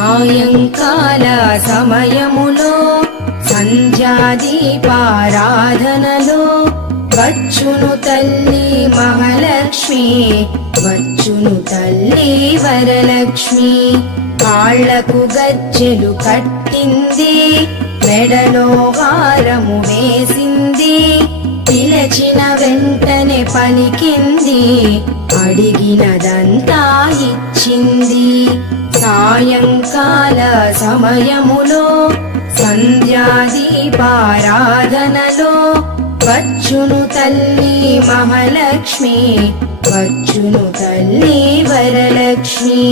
సాయంకాల సమయములో సంధ్యాదీపారాధనలో వచ్చును తల్లి మహాలక్ష్మి, వచ్చును తల్లి వరలక్ష్మి. కాళ్లకు గజ్జెలు కట్టింది, మెడలో హారము వేసింది, పిలచిన వెంటనే పలికింది, అడిగినదంతా ఇచ్చింది. సాయంకాల సమయములో సంధ్యాదీపారాధనలో వచ్చును తల్లి మహాలక్ష్మి, వచ్చును తల్లి వరలక్ష్మి.